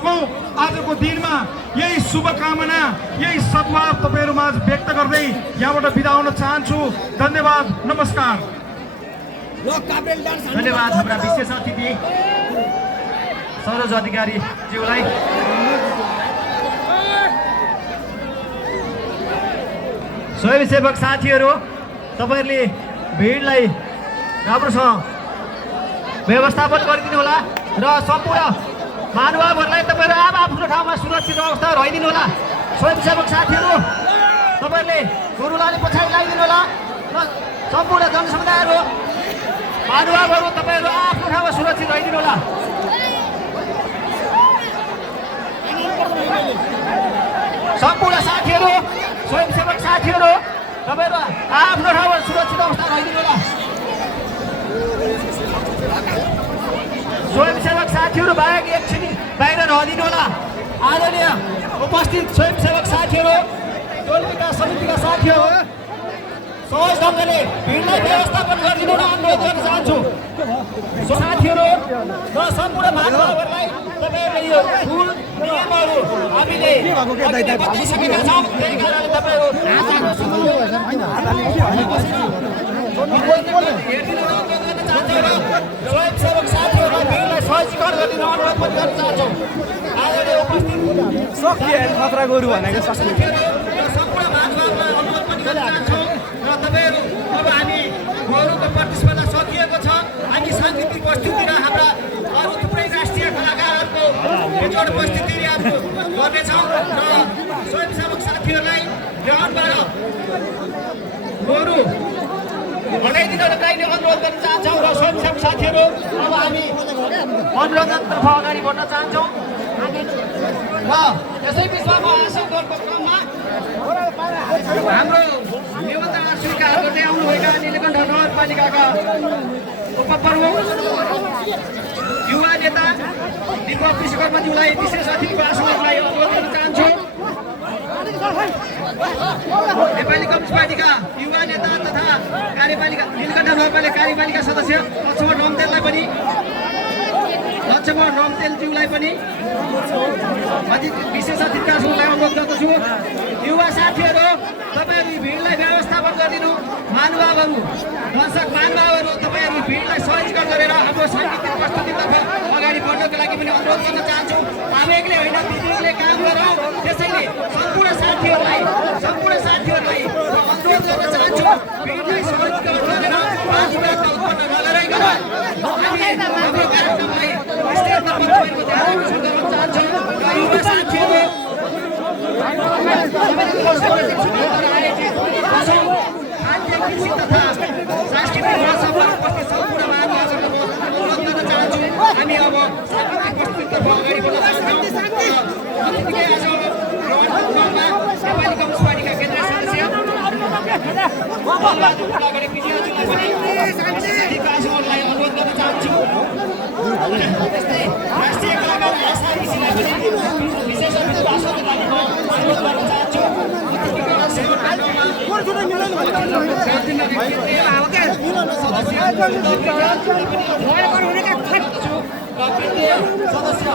सकौँ। आजको दिनमा यही शुभकामना, यही सद्भाव तपाईँहरूमाझ व्यक्त गर्दै यहाँबाट बिदा हुन चाहन्छु। धन्यवाद, नमस्कार। धन्यवाद हाम्रा विशेष अतिथि सरोज अधिकारी ज्यूलाई। स्वयंसेवक साथीहरू, तपाईँहरूले भिडलाई राम्रोसँग व्यवस्थापन गरिदिनु होला र सम्पूर्ण महानुभावहरूलाई तपाईँहरू आफ्नो ठाउँमा सुरक्षित अवस्था रहिदिनु होला। स्वयंसेवक साथीहरू, तपाईँहरूले गुरुलाले पछाडि लगाइदिनु होला र सम्पूर्ण जनसमुदायहरू, महानुभावहरू, तपाईँहरू आफ्नो ठाउँमा सुरक्षित रहिदिनु होला। सम्पूर्ण साथीहरू, स्वयंसेवक साथीहरू, तपाईँहरू आफ्नो ठाउँमा सुरक्षित अवस्था रहिदिनु होला। स्वयंसेवक साथीहरू बाहेक एकछिन बाहिर रहदिनु होला। आदरणीय उपस्थित स्वयंसेवक साथीहरू, टोल विकास समितिका साथीहरू, सहज ढङ्गले भिडलाई व्यवस्थापन गरिदिनु र अनुरोध गर्न चाहन्छु। साथीहरू र सम्पूर्ण महानुभावहरूलाई तपाईँहरूले यो फुल नियमहरू हामीले बताइसकेका छौँ। त्यही कारणले तपाईँहरू स्वयंसेवक साथीहरूलाई भिडलाई सहजीकरण गरिदिन अनुरोध पनि गर्न चाहन्छौँ। आदरणीय उपस्थित खतरा गोरु भनेको सम्पूर्ण महानुभावलाई अनुरोध पनि गर्न चाहन्छौँ। र तपाईँहरू अब हामी गोरुको प्रतिस्पर्धा सकिएको छ। हामी साङ्गीतिक प्रस्तुति र हाम्रा अरू थुप्रै राष्ट्रिय कलाकारहरूको बेजोड प्रस्तुति गर्नेछौँ र स्वयंसेवक साथीहरूलाई ग्राउन्डबाट गोरु हटाइदिनलाई अनुरोध गर्न चाहन्छौँ। र स्वयंसेवक साथीहरू, अब हामी मनोरञ्जनतर्फ अगाडि बढ्न चाहन्छौँ। र यसै बिचमा म आशा गर्नको क्रममा हाम्रो निबन्धन स्वीकार गर्दै आउनुभएका नीलकण्ठ नगरपालिकाका उपप्रमुख युवा नेता दिपक विश्वकर्माज्यूलाई विशेष अतिथिको आसनलाई अनुरोध गर्न चाहन्छु। नेपाली कम्युनिस्ट पार्टीका युवा नेता तथा कार्यपालिका नीलकण्ठ नगरपालिका कार्यपालिका सदस्य लक्ष्मण रम्तेललाई पनि विशेष अतिथिका आसनलाई अनुरोध गर्दछु। युवा साथीहरू, तपाईँहरू भिडलाई व्यवस्थापन गरिदिनु। महानुभावहरू, दर्शक महानुभावहरू, तपाईँहरू भिडलाई सहजीकरण गरेर हाम्रो साङ्गीतिक प्रस्तुतितर्फ अगाडि बढ्नको लागि पनि अनुरोध गर्न चाहन्छु। हामी एक्लै होइन, दिदीले काम गरौँ। त्यसैले सम्पूर्ण साथीहरूलाई अनुरोध गर्न चाहन्छु, भिडलाई सहजीकरण गरेर वादविवाद उत्पन्न नगराइकन हामी हाम्रो कार्यक्रमलाई स्टेजमा तपाईँहरूको ध्यान आकर्षण गर्न चाहन्छौँ। र युवा साथीहरू, कृषि तथा सांस्कृतिक महोत्सवमा उपस्थित सम्पूर्ण महानुभावहरूको अनुरोध गर्न चाहन्छु। हामी अब साङ्गीतिक प्रस्तुतितर्फ अगाडि बढ्न चाहन्छौँ। अतिथिकै आज क्रममा नेपाली कम्युनिस्ट पार्टीका केन्द्रीय सदस्य अगाडि विजयज्यूलाई पनि अतिथिको आसनलाई अनुरोध गर्न चाहन्छु। त्यस्तै राष्ट्रिय कलाकार आशा ऋषिलाई पनि विशेष अतिथिको आसनको लागि म अनुरोध गर्न चाहन्छु। सदस्य